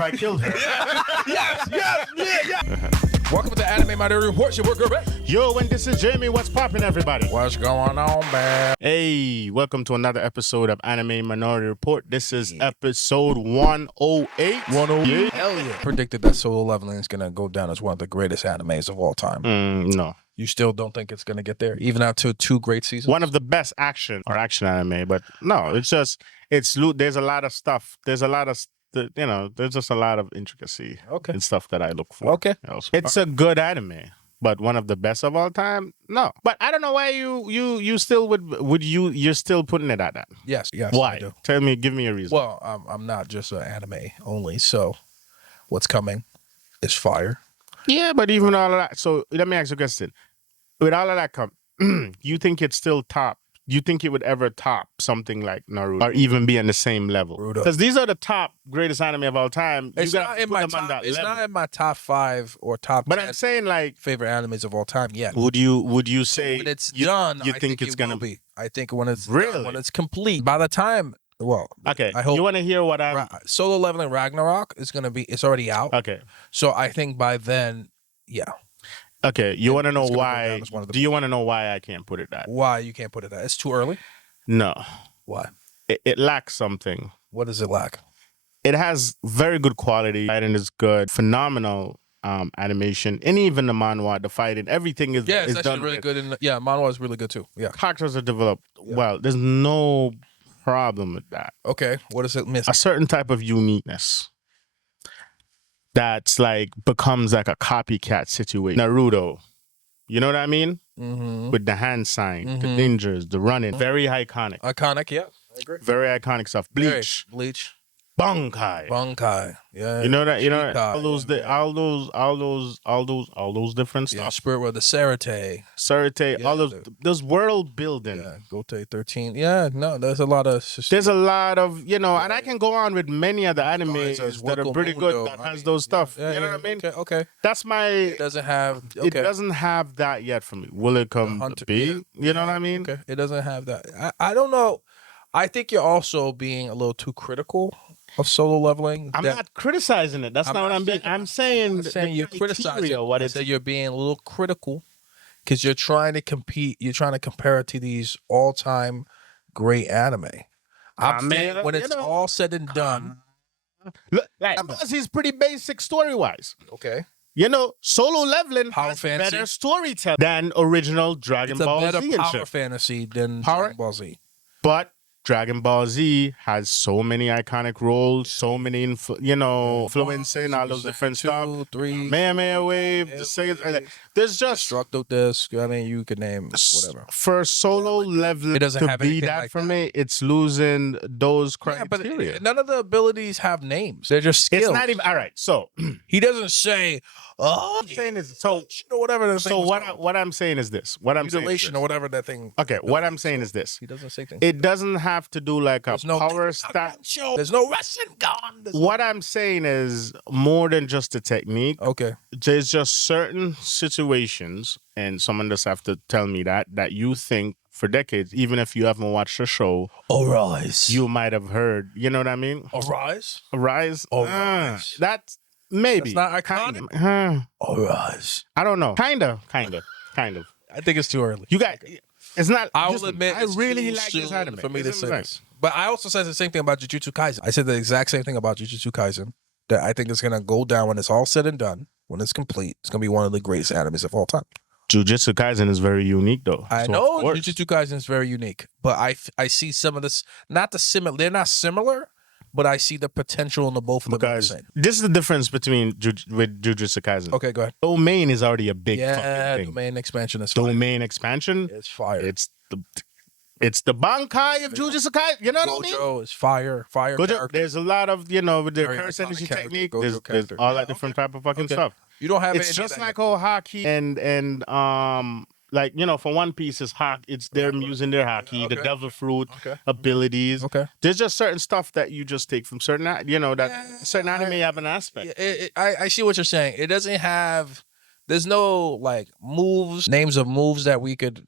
if I killed her. yes. Welcome to the Anime Minority Report. Your boy Guerby. Yo, and this is Jamie. What's poppin', everybody? What's going on, man? Hey, welcome to another episode of Anime Minority Report. This is episode 108. 108. Hell yeah. Predicted that Solo Leveling is going to go down as one of the greatest animes of all time. No. You still don't think it's going to get there, even after 2 great seasons? One of the best action anime, but no, it's just, there's a lot of stuff. There's a lot of, there's just a lot of intricacy and stuff that I look for. Okay. It's a good anime, but one of the best of all time? No. But I don't know why you still you're still putting it at that. Yes. Why? I do. Give me a reason. Well, I'm not just an anime only, so what's coming is fire. Yeah, but even all of that. So let me ask you a question. With all of that you think it's still top? You think it would ever top something like Naruto or even be on the same level? Because these are the top greatest anime of all time. It's not in my top 5 or top 10. But I'm saying, like, favorite animes of all time. Yeah. Would you say when it's done? You think it's gonna be? I think when it's really done, when it's complete. By the time, okay. I hope you want to hear what I'm Solo Leveling Ragnarok is gonna be. It's already out. Okay. So I think by then, yeah. Okay, you want to know why? Do you want to know why I can't put it that? Why you can't put it that? It's too early? No. Why? It lacks something. What does it lack? It has very good quality. Writing is good. Phenomenal animation. And even the manhwa, the fighting, everything is it's actually done really good. Manhwa is really good too. Yeah. Characters are developed well. There's no problem with that. Okay. What does it miss? A certain type of uniqueness. That's like becomes like a copycat situation. Naruto, you know what I mean? Mm-hmm. With the hand sign, the ninjas, the running, very iconic. Iconic, yeah, I agree. Very iconic stuff. Bleach, Bankai, yeah. You know that. You know all those different stuff. Yeah, Spirit World, the Sarate, yeah, all those world building. Yeah, Gote 13. Yeah, no, there's a lot of, and I can go on with many other animes that are pretty good that has those stuff. Yeah, you know what I mean? Okay. That's my. It doesn't have that yet for me. Will it come to be? Yeah. You know what I mean? Okay. It doesn't have that. I don't know. I think you're also being a little too critical of Solo Leveling. I'm not criticizing it. That's not what I'm being. I'm saying you're criticizing what it. You're being a little critical because you're trying to compete. You're trying to compare it to these all-time great anime. I'm saying when it's all said and done. Look, he's pretty basic story-wise. Okay. Solo Leveling Power has fantasy. better storytelling than original Dragon Ball Z. It's a better power fantasy than Dragon Ball Z. But Dragon Ball Z has so many iconic roles, so many, influencing all those different stuff. 3, Maya Wave, there's just Destructo Disc. I mean, you could name whatever. For Solo Leveling it doesn't to have be that like for me, it's losing those criteria. But none of the abilities have names. They're just skills. It's not even all right. So he doesn't say, I'm saying is whatever. So what I'm saying is this. What I'm saying is this. Or whatever that thing. Okay, what I'm saying is this. He doesn't say things. It doesn't have to do like a power stat. There's no wrestling gun. What I'm saying is more than just the technique. Okay. There's just certain situations, and someone just have to tell me that you think for decades, even if you haven't watched the show, Arise, you might have heard. You know what I mean? Arise. That's maybe. That's not iconic. Arise. I don't know. Kind of. I think it's too early. You got. It's not. I will admit, I really like this anime. For me to say this. But I also said the same thing about Jujutsu Kaisen. I said the exact same thing about Jujutsu Kaisen. That I think it's going to go down when it's all said and done. When it's complete, it's going to be one of the greatest animes of all time. Jujutsu Kaisen is very unique, though. I know Jujutsu Kaisen is very unique. But I see some of this, they're not similar, but I see the potential in the both of them. Because this is the difference between with Jujutsu Kaisen. Okay, go ahead. Domain is already a big fucking thing. Domain expansion is fire. Domain expansion? It's fire. It's the Bankai of Jujutsu Kaisen. You know what I mean? Gojo is fire. Gojo, there's a lot with the curse energy technique. There's all that different type of fucking stuff. You don't have it's just like haki and for One Piece is haki. It's them using their haki, the devil fruit abilities. Okay. There's just certain stuff that you just take from certain certain anime have an aspect. I see what you're saying. It doesn't have There's no like moves, names of moves that we could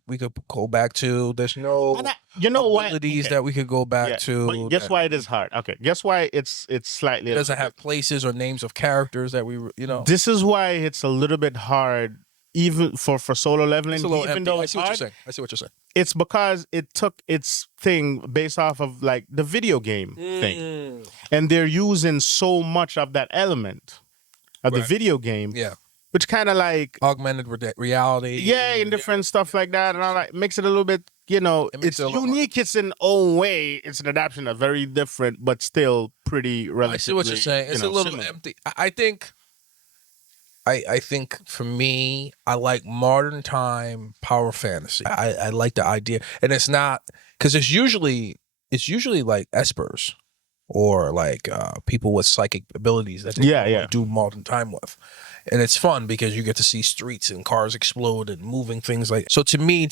go back to. There's no abilities that we could go back to. But guess why it is hard? Okay, guess why it's slightly. It doesn't have places or names of characters that we This is why it's a little bit hard, even for solo leveling. It's a little even empty. though I it's see what hard, you're saying. I see what you're saying. it's because it took its thing based off of like the video game thing, and they're using so much of that element of the video game. Yeah. Which kind of like augmented reality. Yeah, and different stuff like that. And all that makes it a little bit, it's unique. It's in own way. It's an adaptation of very different, but still pretty relatively. I see what you're saying. It's a little empty. I think for me, I like modern time power fantasy. I like the idea. And it's not, because it's usually like espers or like people with psychic abilities that they do modern time with. And it's fun because you get to see streets and cars explode and moving things like. So to me,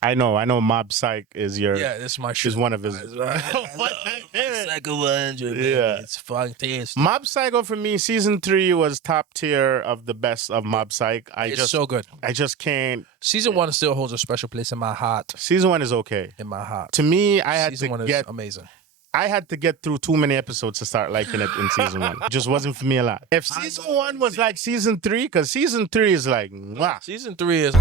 I know Mob Psych is your. Yeah, this is my shit. Is one of his. Psycho 100. Yeah, it's fantastic. Mob Psycho for me, season 3 was top tier of the best of Mob Psych. It's so good. I just can't. Season 1 still holds a special place in my heart. Season 1 is okay. In my heart. To me, Season 1 is amazing. I had to get through too many episodes to start liking it in season 1. It just wasn't for me a lot. If season 1 was like season 3, because season 3 is like, wow. Season 3 is...